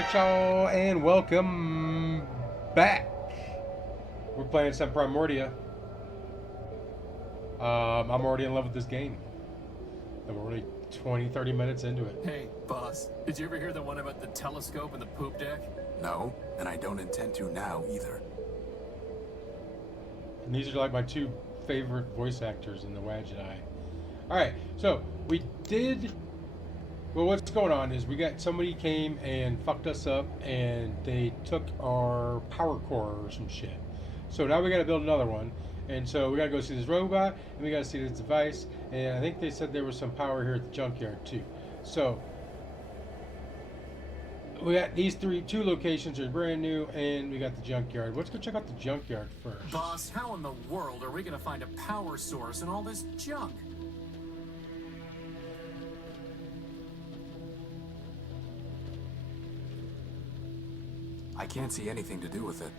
Alright, y'all, and welcome back. We're playing some Primordia. I'm already in love with this game. I'm already 20-30 minutes into it. Hey, boss, did you ever hear the one about the telescope and the poop deck? No, and I don't intend to now either. And these are like my two favorite voice actors in the Wadjet. Alright, so we did... Well, what's going on is we got somebody came and fucked us up, and they took our power core or some shit. So now we got to build another one, and so we got to go see this robot, and we got to see this device, and I think they said there was some power here at the junkyard too. So we got these two locations are brand new, and we got the junkyard. Let's go check out the junkyard first. Boss, how in the world are we gonna find a power source in all this junk? I can't see anything to do with it.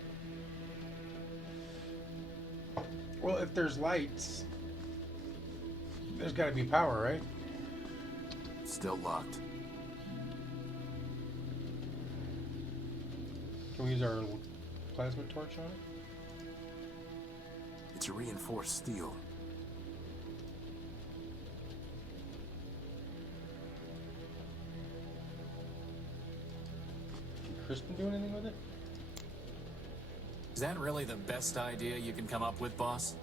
Well, if there's lights, there's got to be power, right? Still locked. Can we use our plasma torch on it? It's a reinforced steel. Can Kristen do anything with it? Is that really the best idea you can come up with, boss?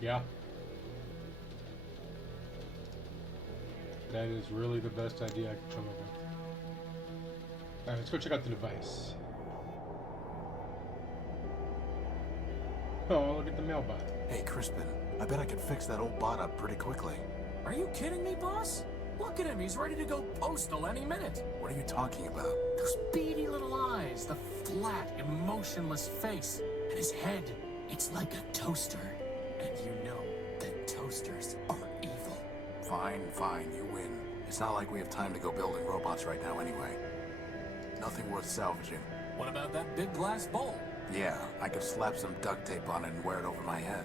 Yeah. That is really the best idea I could come up with. Alright, let's go check out the device. Oh, look at the mailbot. Hey, Crispin, I bet I could fix that old bot up pretty quickly. Are you kidding me, boss? Look at him, he's ready to go postal any minute. What are you talking about? Those beady little eyes, the flat, emotionless face, and his head, it's like a toaster. And you know that toasters are evil. Fine, you win. It's not like we have time to go building robots right now anyway. Nothing worth salvaging. What about that big glass bowl? Yeah, I could slap some duct tape on it and wear it over my head.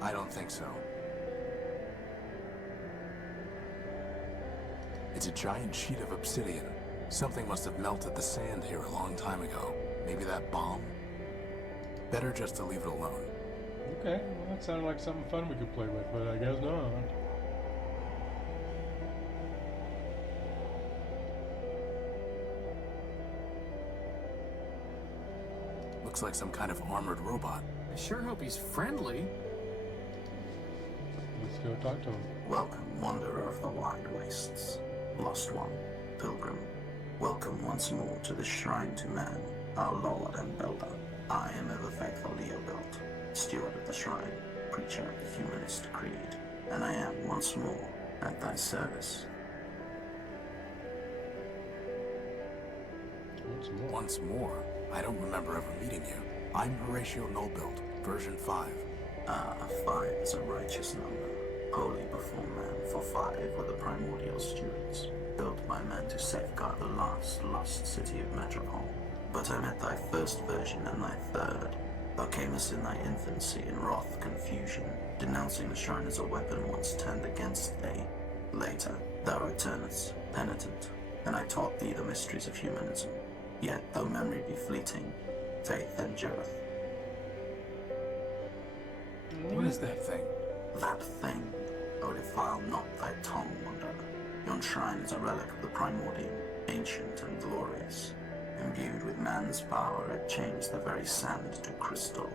I don't think so. It's a giant sheet of obsidian. Something must have melted the sand here a long time ago. Maybe that bomb? Better just to leave it alone. Okay, well that sounded like something fun we could play with, but I guess not. Looks like some kind of armored robot. I sure hope he's friendly. Let's go talk to him. Welcome, wanderer of the wide wastes. Lost one, pilgrim. Welcome once more to the shrine to man, our lord and builder. I am ever faithful Leo-built, steward of the shrine, preacher of the humanist creed, and I am once more at thy service. Once more? I don't remember ever meeting you. I'm Horatio Nullbuilt, version 5. Ah, 5 is a righteous number, holy before man, for 5 were the primordial stewards, built by man to safeguard the last lost city of Metropole. But I met thy first version and thy third. Thou camest in thy infancy in wrath confusion, denouncing the shrine as a weapon once turned against thee. Later, thou returnest, penitent, and I taught thee the mysteries of humanism. Yet, though memory be fleeting, faith endureth. What is that thing? That thing, O defile not thy tongue, wanderer. Yon shrine is a relic of the primordium, ancient and glorious. Imbued with man's power, it changed the very sand to crystal.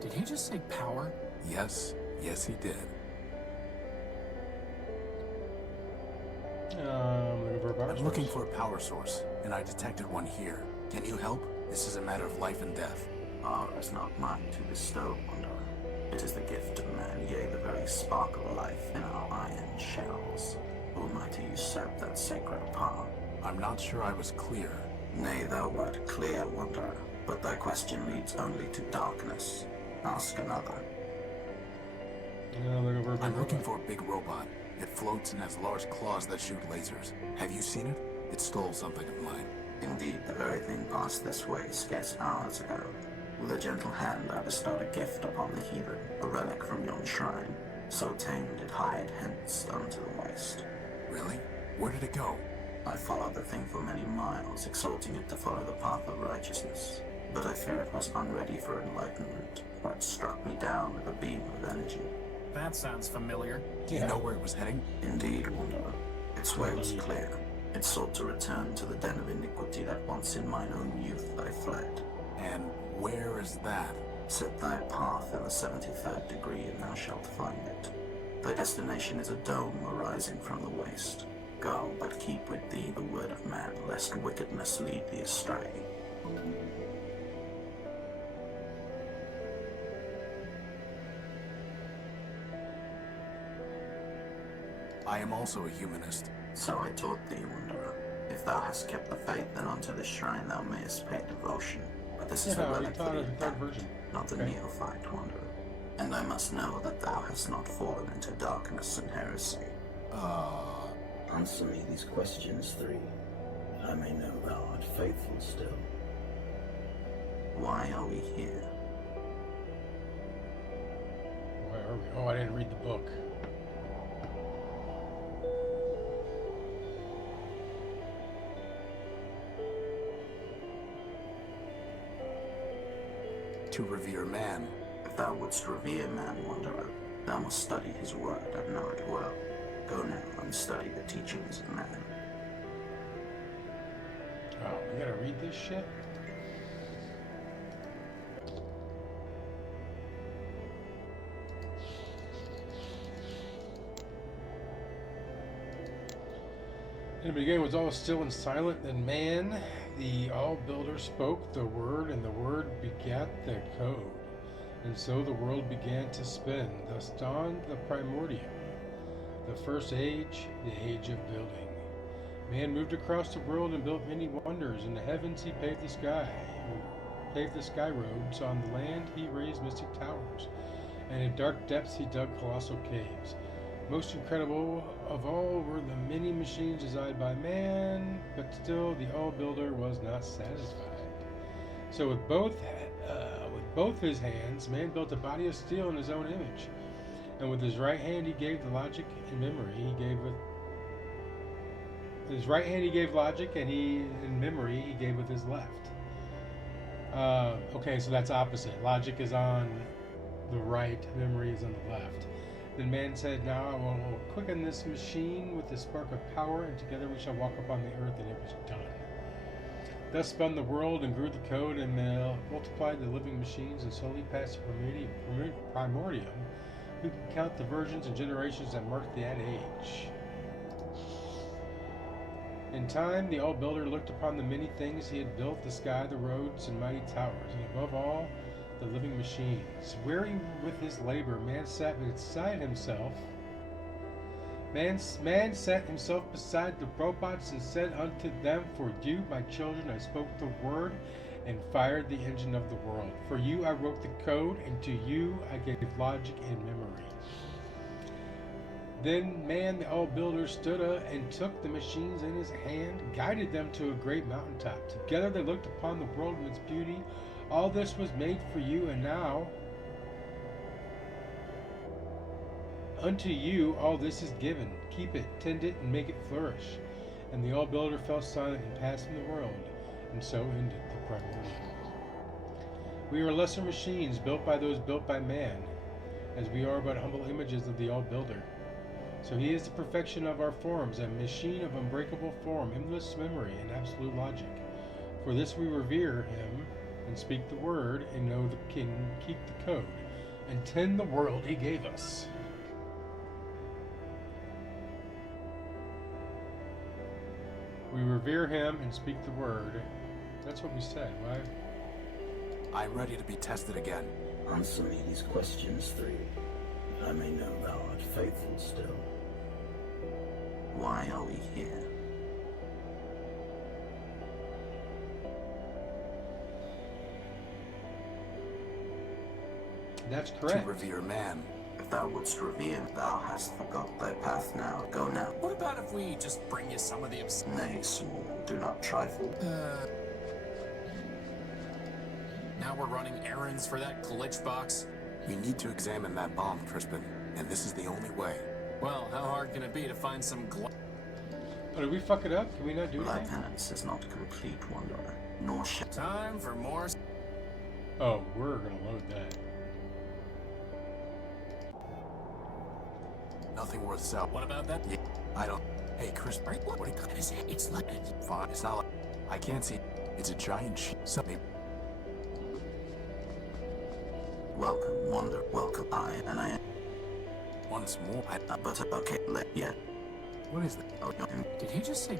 Did he just say power? Yes, he did. I'm looking for a power source, and I detected one here. Can you help? This is a matter of life and death. Power is not mine to bestow, wanderer. It is the gift of man, yea, the very spark of life in our iron shells. Who am I to usurp that sacred power? I'm not sure I was clear. Nay, thou wert clear, wanderer, but thy question leads only to darkness. Ask another. I'm looking for a big robot. It floats and has large claws that shoot lasers. Have you seen it? It stole something of mine. Indeed, the very thing passed this way scarce hours ago. With a gentle hand I bestowed a gift upon the heathen, a relic from yon shrine. So tamed it hied hence unto the waste. Really? Where did it go? I followed the thing for many miles, exhorting it to follow the path of righteousness. But I fear it was unready for enlightenment, for it struck me down with a beam of energy. That sounds familiar. Do you know where it was heading? Indeed, Wanderer. Its way was clear. It sought to return to the den of iniquity that once in mine own youth I fled. And where is that? Set thy path in the 73rd degree, and thou shalt find it. Thy destination is a dome arising from the waste. Go, but keep with thee the word of man, lest wickedness lead thee astray. I am also a humanist. So I taught thee, Wanderer. If thou hast kept the faith, then unto this shrine thou mayest pay devotion. But this is the Yeah, we relic for taught the it the third adepт, version. not the Okay. neophyte, Wanderer. And I must know that thou hast not fallen into darkness and heresy. Answer me these questions three. I may know thou art faithful still. Why are we here? Where are we? Oh, I didn't read the book. To revere man. If thou wouldst revere man, Wanderer, thou must study his word and know it well. Go now and study the teachings of man. Oh, we gotta read this shit? In the beginning was all still and silent, then man, the all-builder, spoke the word, and the word begat the code. And so the world began to spin. Thus dawned the Primordia, the first age, the age of building. Man moved across the world and built many wonders. In the heavens he paved the sky roads. On the land he raised mystic towers, and in dark depths he dug colossal caves. Most incredible of all were the many machines designed by man, but still the all-builder was not satisfied. So with both his hands, man built a body of steel in his own image, and with his right hand he gave the logic and memory. His right hand he gave logic, and in memory he gave with his left. Okay, so that's opposite. Logic is on the right, memory is on the left. Then man said, "Now I will quicken this machine with the spark of power, and together we shall walk upon the earth," and it was done. Thus spun the world and grew the code, and multiplied the living machines, and slowly passed the Primordium. Who can count the versions and generations that marked that age? In time, the all-builder looked upon the many things he had built, the sky, the roads, and mighty towers, and above all, the living machines. Weary with his labor, man sat beside himself. Man set himself beside the robots and said unto them, "For you, my children, I spoke the word and fired the engine of the world. For you I wrote the code, and to you I gave logic and memory." Then man, the all-builder, stood up and took the machines in his hand, guided them to a great mountaintop. Together they looked upon the world and its beauty. All this was made for you, and now unto you all this is given. Keep it, tend it, and make it flourish. And the all-builder fell silent and passed from the world, and so ended the Primordia. We are lesser machines, built by those built by man, as we are but humble images of the all-builder. So he is the perfection of our forms, a machine of unbreakable form, endless memory, and absolute logic. For this we revere him, and speak the word, and know the king, keep the code, and tend the world he gave us. We revere him and speak the word. That's what we said, right? I'm ready to be tested again. Answer me these questions three. I may know thou art faithful still. Why are we here? That's To correct. revere man. If thou wouldst revere, thou hast forgot thy path now. Go now. What about if we just bring you some of the Nay, small, do not trifle. Now we're running errands for that glitch box? We need to examine that bomb, Crispin, and this is the only way. Well, how hard can it be to find some Oh, did we fuck it up? Can we not do My anything? penance is not complete, Wanderer, nor shall. time for more? Oh, we're gonna load that. Nothing worth selling. What about that? Yeah, I don't. Hey, Crispin, what do you? It's like Fine, it's not like I can't see. It's a giant sheet. Something. Welcome, Wanderer. Welcome, and I. Once more. But okay, yeah. What is that? Oh, no, Did he just say?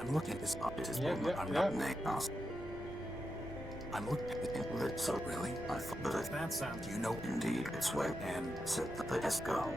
I'm looking at this. it is. Yeah, yeah, I'm yeah. not. Nails. I'm looking at it. So Really? I thought, but it, That sounds. Do you know? indeed, it's way. And Said that the Esco.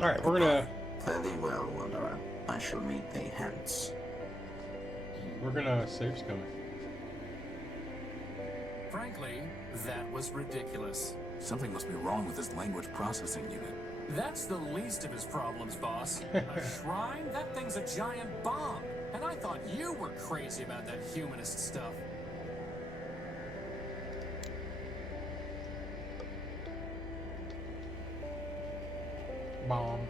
All right, we're gonna Fare thee well, Wanderer. I shall meet thee hence. save's coming. Frankly, that was ridiculous. something must be wrong with his language processing unit. That's the least of his problems, boss. A shrine? That thing's a giant bomb. And I thought you were crazy about that humanist stuff. Bomb.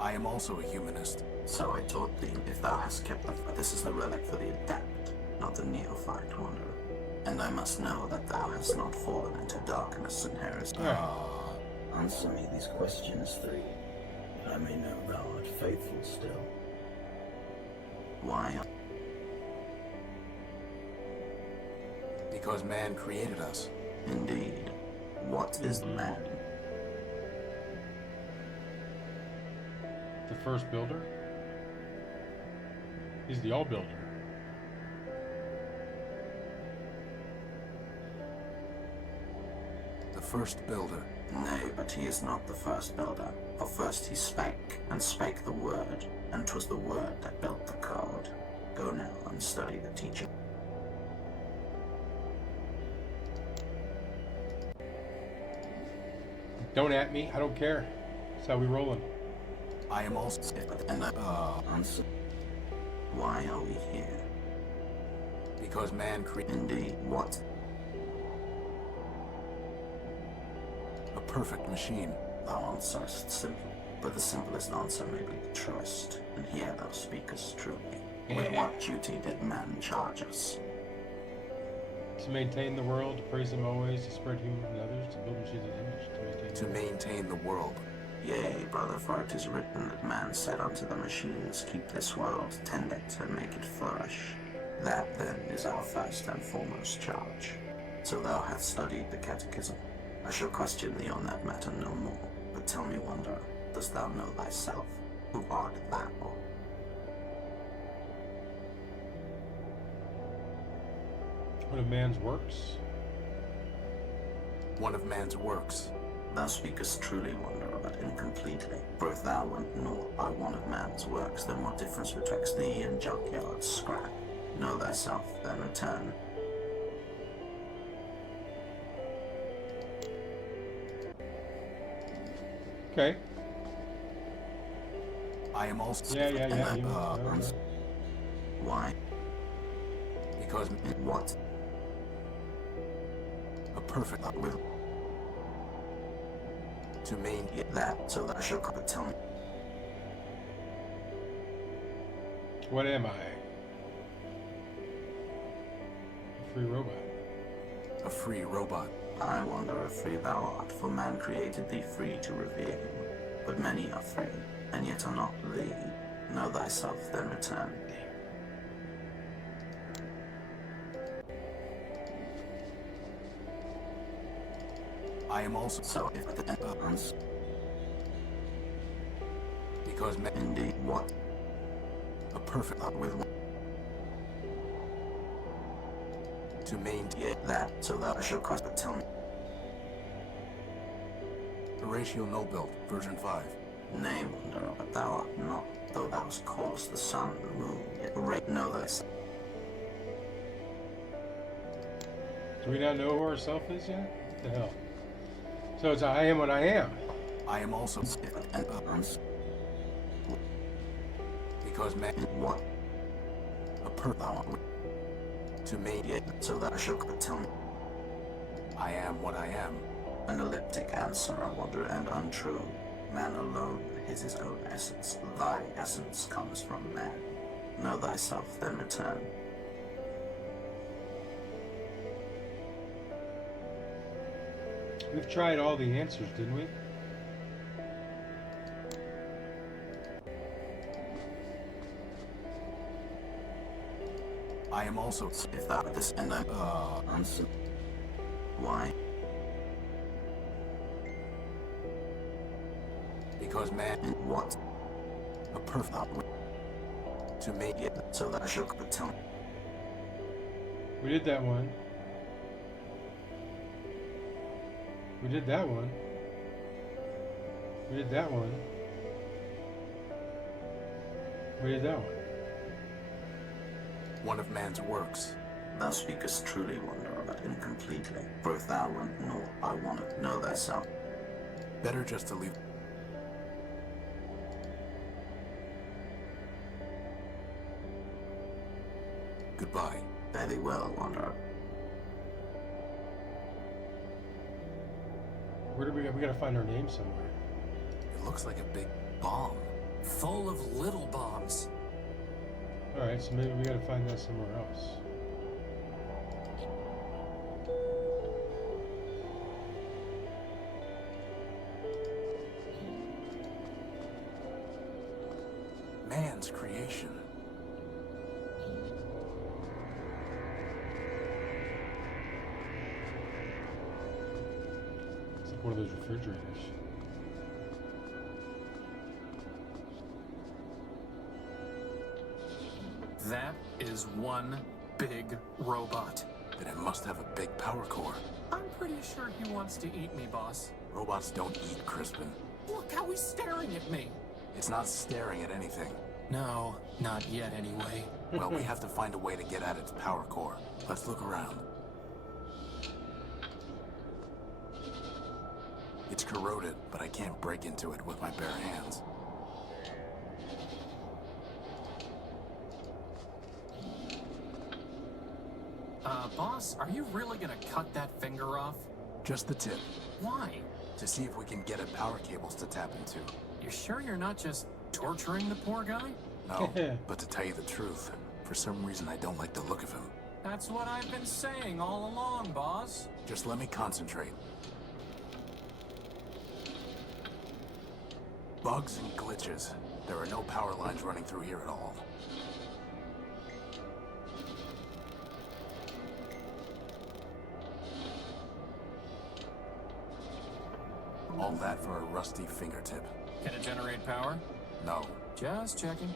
I am also a humanist. So I taught thee, if thou hast kept the. This is the relic for the adept, not the neophyte, Wanderer. And I must know that thou hast not fallen into darkness and heresy. Answer me these questions three, that I may know thou art faithful still. Why? Because man created us. Indeed. What is man? The first builder? He's the all builder. The first builder. Nay, but he is not the first builder. For first he spake, and spake the word, and 'twas the word that built the code. Go now and study the teaching. Don't at me. I don't care. That's how we rolling. I am also. And answer. Why are we here? Because man created Indeed, what? a perfect machine. Thou answerest simply, but the simplest answer may be the truest, and here thou speakest truly. With what duty did man charge us? To maintain the world, to praise him always, to spread humor in others, to build machines of image, to maintain To maintain the world. Yea, brother, for it is written that man said unto the machines, keep this world, tend it, and make it flourish. That, then, is our first and foremost charge. So thou hast studied the catechism. I shall question thee on that matter no more. But tell me, wanderer, dost thou know thyself? Who art thou? one of man's works. One of man's works. Thou speakest truly, wanderer, but incompletely. For if thou wert naught by one of man's works, then what difference betwixt thee and junkyard scrap? Know thyself, then return. Okay. I am also. Yeah. Why? Because What? a perfect will. To maintain That, so thou shalt come tell me. What am I? A free robot. a free robot. I wonder if free thou art, for man created thee free to revere him. But many are free, and yet are not thee. Know thyself, then return. I am also. So if the ends, Because indeed, what? a perfect With what? to maintain. Yet that, so thou shalt cross, but tell me. Horatio No-Built, version 5. Nay, wanderer, but thou art not, though thou hast caused the sun, the moon, yet rate know thyself. Do we not know who ourself is yet? What the hell? So it's I am what I am. I am also. If it ends, Because man. what? A perfect Thou art to maintain. yet, so thou shalt but tell me. I am what I am. An elliptic answer, I wonder, and untrue. Man alone is his own essence. Thy essence comes from man. Know thyself, then return. We've tried all the answers, didn't we? I am also. If thou this and I answer. Why? Because man. What? A perfect to make it. Yet, so thou shalt but tell me. We did that one. We did that one. We did that one. We did that one. One of man's works. Thou speakest truly, wanderer, but incompletely. For if thou wert naught, I want to know thyself. Better just to leave. Goodbye. Fare thee well, wanderer. Where do we gotta find our name somewhere. It looks like a big bomb. Full of little bombs. Alright, so maybe we gotta find that somewhere else. Man's creation. It's like one of those refrigerators. That is one big robot. Then it must have a big power core. I'm pretty sure he wants to eat me, boss. Robots don't eat, Crispin. Look how he's staring at me. It's not staring at anything. No, not yet anyway. Well, we have to find a way to get at its power core. Let's look around. It's corroded, but I can't break into it with my bare hands. Boss, are you really gonna cut that finger off? Just the tip, Why? to see if we can get at power cables to tap into. You sure you're not just torturing the poor guy? No, but to tell you the truth, for some reason I don't like the look of him. That's what I've been saying all along, boss. Just let me concentrate. Bugs and glitches. There are no power lines running through here at all. All that for a rusty fingertip. Can it generate power? No. Just checking.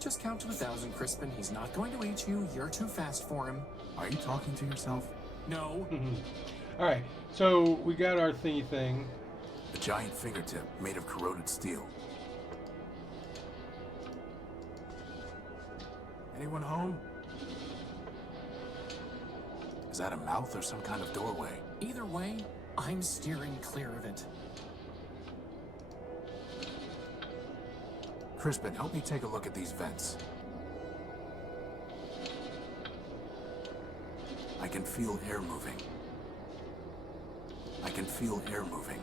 Just count to 1,000, Crispin. He's not going to eat you. You're too fast for him. Are you talking to yourself? No. All right, so we got our thingy thing. A giant fingertip made of corroded steel. Anyone home? Is that a mouth or some kind of doorway? Either way, I'm steering clear of it. Crispin, help me take a look at these vents. I can feel air moving. I can feel air moving.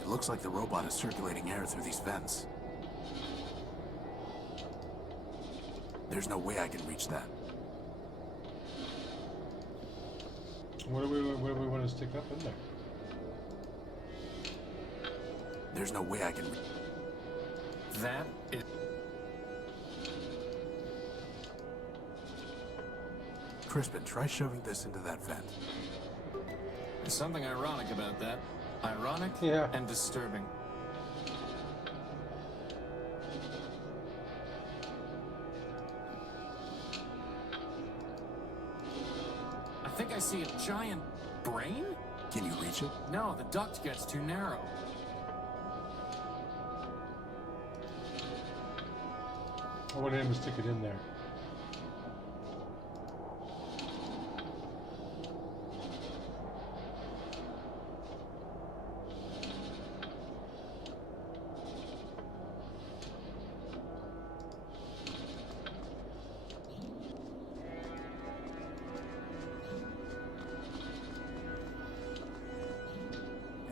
It looks like the robot is circulating air through these vents. There's no way I can reach that. What do we want to stick up in there? There's no way I can... That is... Crispin, try shoving this into that vent. There's something ironic about that. Ironic Yeah. and disturbing. I think I see a giant brain? Can you reach it? No, the duct gets too narrow. I wanted him to stick it in there.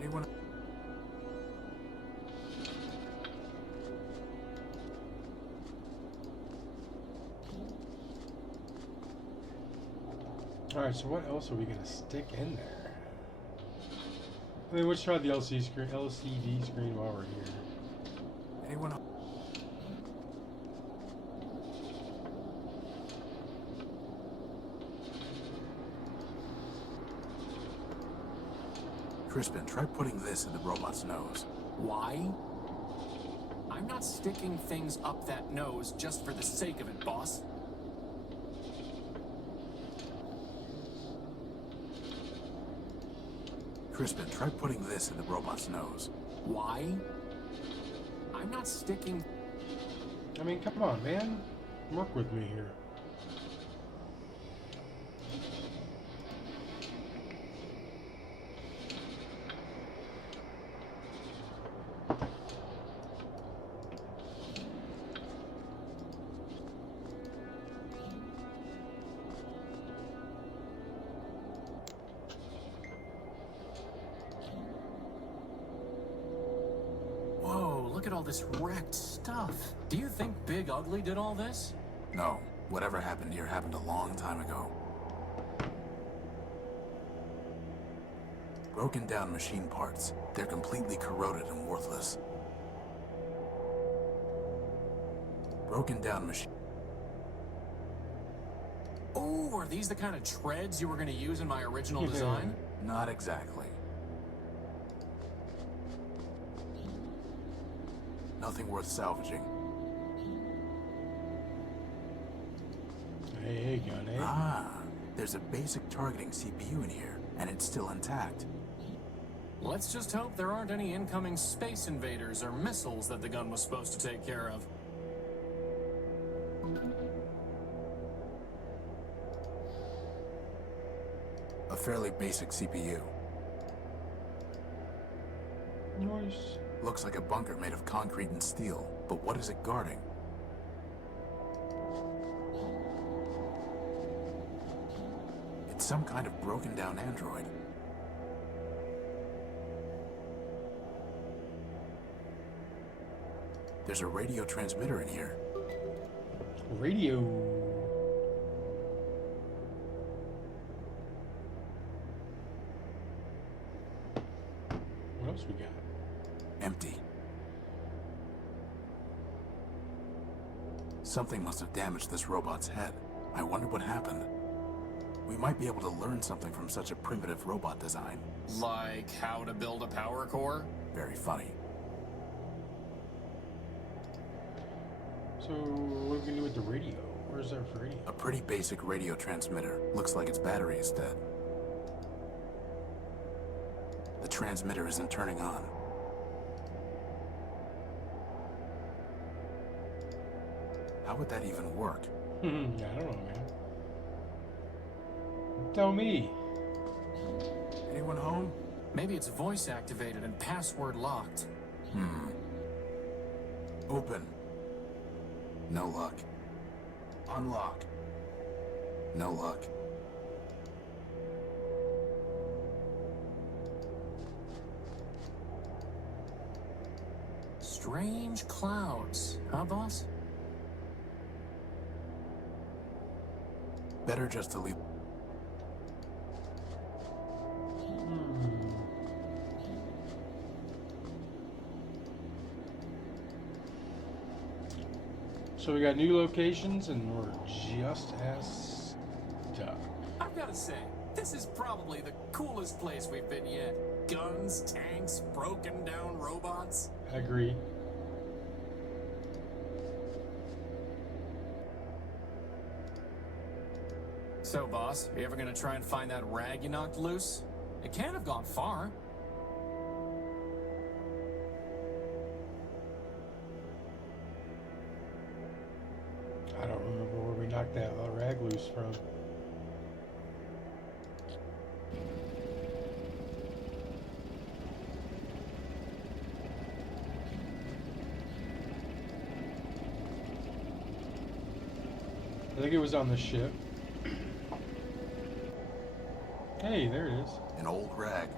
Anyone? Alright, so what else are we gonna stick in there? I mean, let's try the LCD screen while we're here. Anyone? Crispin, try putting this in the robot's nose. Why? I'm not sticking things up that nose just for the sake of it, boss. Crispin, try putting this in the robot's nose. Why? I'm not sticking... I mean, come on, man. Work with me here. Whoa, look at all this wrecked stuff. Do you think Big Ugly did all this? No, whatever happened here happened a long time ago. Broken down machine parts. They're completely corroded and worthless. Broken down machine... Oh, are these the kind of treads you were going to use in my original design? Not exactly. Nothing worth salvaging. Hey, gun, eh? Ah, there's a basic targeting CPU in here, and it's still intact. Let's just hope there aren't any incoming space invaders or missiles that the gun was supposed to take care of. A fairly basic CPU. Nice. Looks like a bunker made of concrete and steel, but what is it guarding? some kind of broken down android. There's a radio transmitter in here. Radio. What else we got? Empty. Something must have damaged this robot's head. I wonder what happened. We might be able to learn something from such a primitive robot design. Like how to build a power core? Very funny. So, what are we gonna do with the radio? Where's our radio? A pretty basic radio transmitter. Looks like its battery is dead. The transmitter isn't turning on. How would that even work? I don't know, man. Tell me. Anyone home? Maybe it's voice activated and password locked. Open. No luck. Unlock. No luck. Strange clouds, huh, boss? Better just to leave. So we got new locations and we're just as stuck. I've got to say, this is probably the coolest place we've been yet. Guns, tanks, broken down robots. I agree. So, boss, you ever gonna try and find that rag you knocked loose? It can't have gone far. I don't remember where we knocked that rag loose from. I think it was on the ship. Hey, there it is. An old rag.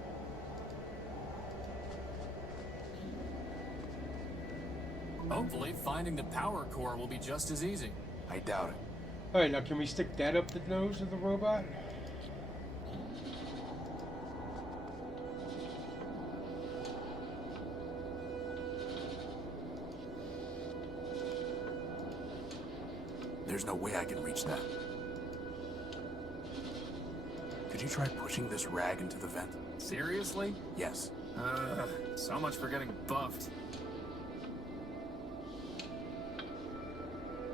Hopefully, finding the power core will be just as easy. I doubt it. Alright, now can we stick that up the nose of the robot? There's no way I can reach that. Could you try pushing this rag into the vent? Seriously? Yes. So much for getting buffed.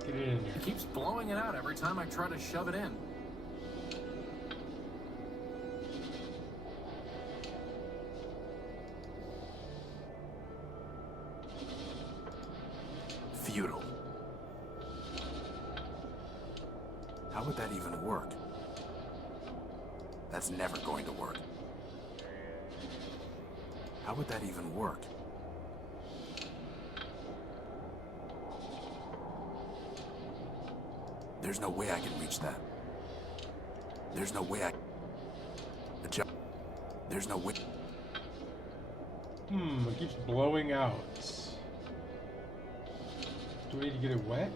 Get it in there. It keeps blowing it out every time I try to shove it in. Futile. How would that even work? That's never going to work. How would that even work? There's no way I can reach that. There's no way I... There's no way... It keeps blowing out. Do we need to get it wet?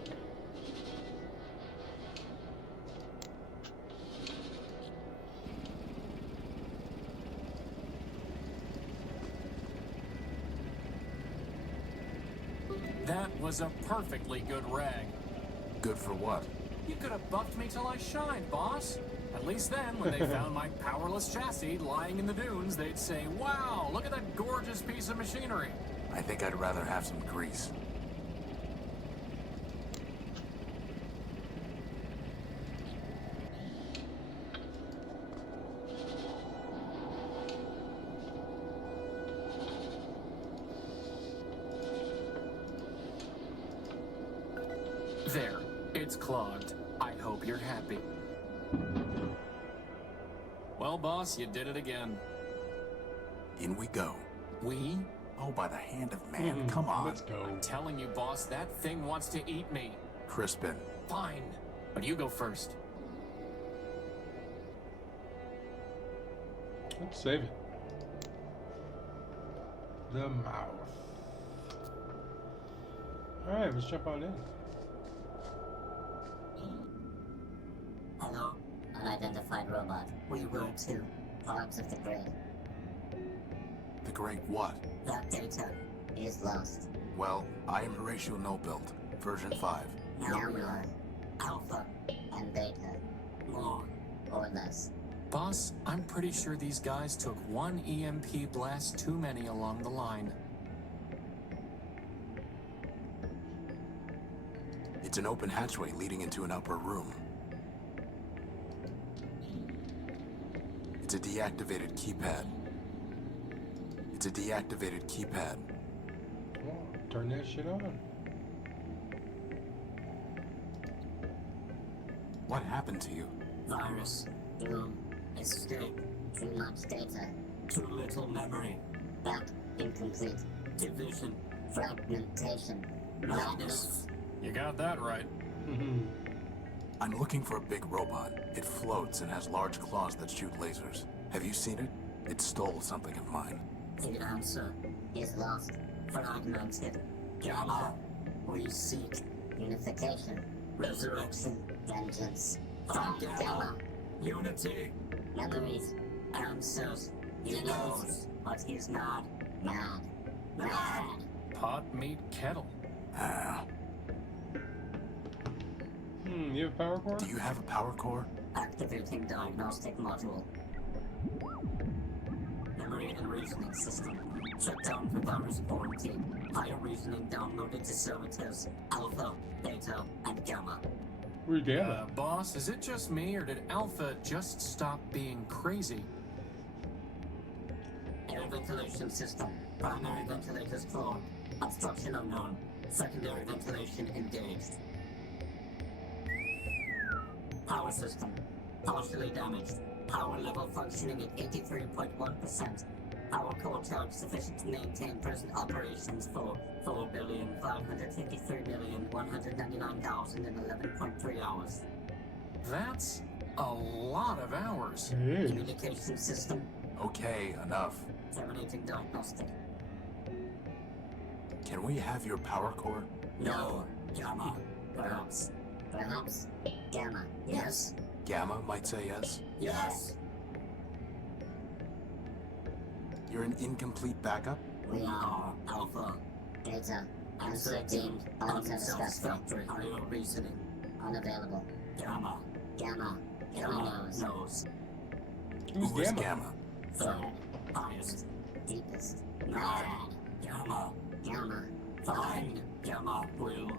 That was a perfectly good rag. Good for what? You could have buffed me till I shined, boss. At least then, when they found my powerless chassis lying in the dunes, they'd say, wow, look at that gorgeous piece of machinery. I think I'd rather have some grease. There, it's clogged. I hope you're happy. Well, boss, you did it again. In we go. We? Oh, by the hand of man, come on. Let's go. I'm telling you, boss, that thing wants to eat me. Crispin. Fine, but you go first. Let's save it. The mouth. Alright, let's jump on in. Hello, unidentified robot. We were too. Parts of the grid. The Great what? That data is lost. Well, I am Horatio No-Build, version 5. Now we are alpha and beta. More or less. Boss, I'm pretty sure these guys took one EMP blast too many along the line. It's an open hatchway leading into an upper room. It's a deactivated keypad. It's a deactivated keypad. Come on, turn that shit on. What happened to you? Virus. Room. Escape. Too much data. Too little memory. Back. Incomplete. Division. Fragmentation. Madness. You got that right. I'm looking for a big robot. It floats and has large claws that shoot lasers. Have you seen it? It stole something of mine. The answer is lost. Fragmented. Gamma. We seek unification. Resurrection. Vengeance. Find Gamma. Unity. Memories. Answers. He knows, but he's not mad. Mad. Pot, meat, kettle. Ah. You have a power core? Do you have a power core? Activating diagnostic module. Memory and reasoning system. Shut down for virus quarantine. Higher reasoning downloaded to servitors. Alpha, Beta, and Gamma. Where's Gamma? Boss, is it just me, or did Alpha just stop being crazy? Air ventilation system. Primary ventilators clogged. Obstruction unknown. Secondary ventilation engaged. Power system. Partially damaged. Power level functioning at 83.1%. Power core charge sufficient to maintain present operations for 4,553,199,011.3 hours. That's a lot of hours. Communication system. Okay, enough. Terminating diagnostic. Can we have your power core? No. Gamma. Perhaps. Perhaps. Gamma. Yes. Gamma might say yes. Yes. You're an incomplete backup? We are Alpha. Data. Answer deemed unsatisfactory. Higher reasoning. Unavailable. Gamma. Gamma. Gamma knows. Who's Who is Gamma? Gamma? Third. Highest. Deepest. Mad. Gamma. Gamma. Find. Gamma will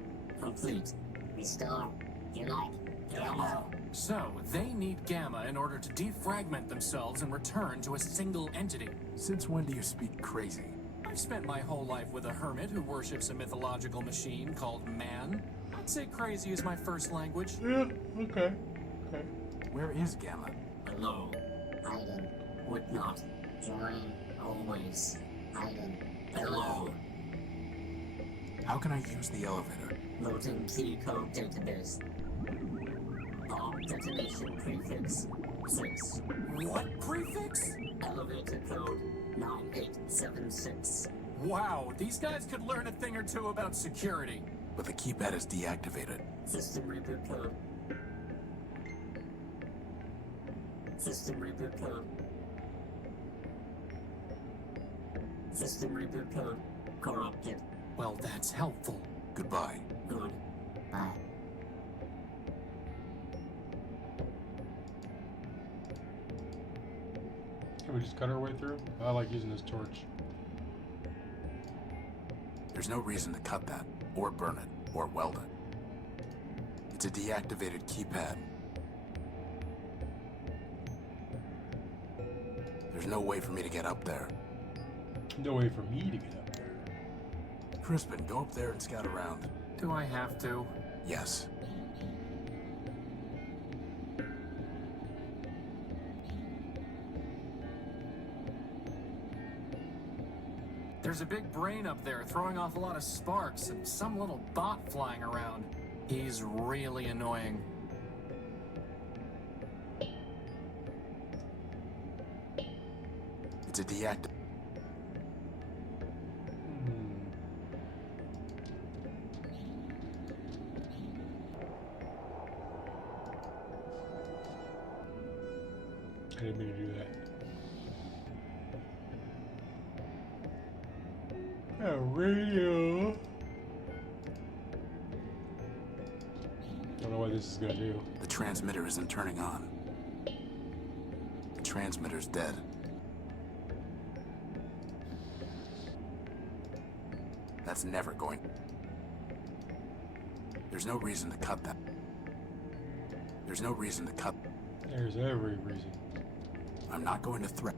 complete. Restore. Unite. Gamma. So, they need Gamma in order to defragment themselves and return to a single entity. Since when do you speak crazy? I've spent my whole life with a hermit who worships a mythological machine called man. I'd say crazy is my first language. Yeah, okay. Okay. Where is Gamma? Hello. Hiding. Would not. Join. Always. Hiding. Hello. How can I use the elevator? Loading key code database. Bomb detonation prefix 6. What prefix? Elevator code 9876. Wow, these guys could learn a thing or two about security. But the keypad is deactivated. System reboot code. System reboot code. System reboot code. Corrupted. Well, that's helpful. Goodbye. Good. Bye. Can we just cut our way through? I like using this torch. There's no reason to cut that, or burn it, or weld it. It's a deactivated keypad. There's no way for me to get up there. No way for me to get up there. Crispin, go up there and scout around. Do I have to? Yes. There's a big brain up there throwing off a lot of sparks and some little bot flying around. He's really annoying. It's a deactivate. I didn't mean to do that. A radio. Don't know what this is gonna do. The transmitter isn't turning on. The transmitter's dead. That's never going. There's no reason to cut that. There's no reason to cut. There's every reason. I'm not going to threat.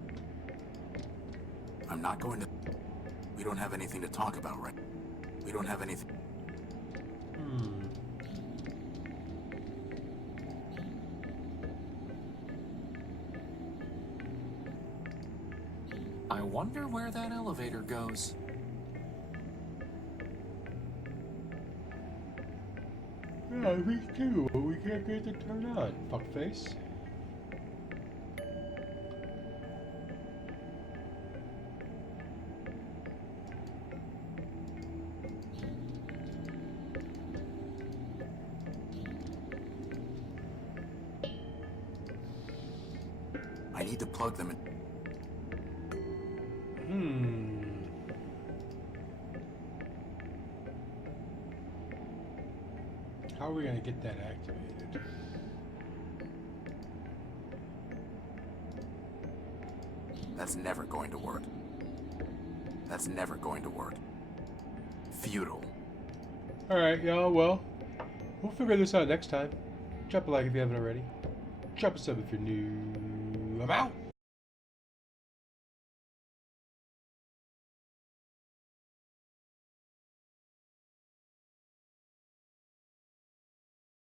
I'm not going to. We don't have anything to talk about, right? We don't have anything. I wonder where that elevator goes. Yeah, me too. But we can't get it to turn on. Fuckface. I need to plug them in. How are we gonna get that activated? That's never going to work. That's never going to work. Futile. Alright, y'all, well, we'll figure this out next time. Drop a like if you haven't already. Drop a sub if you're new. I'm out!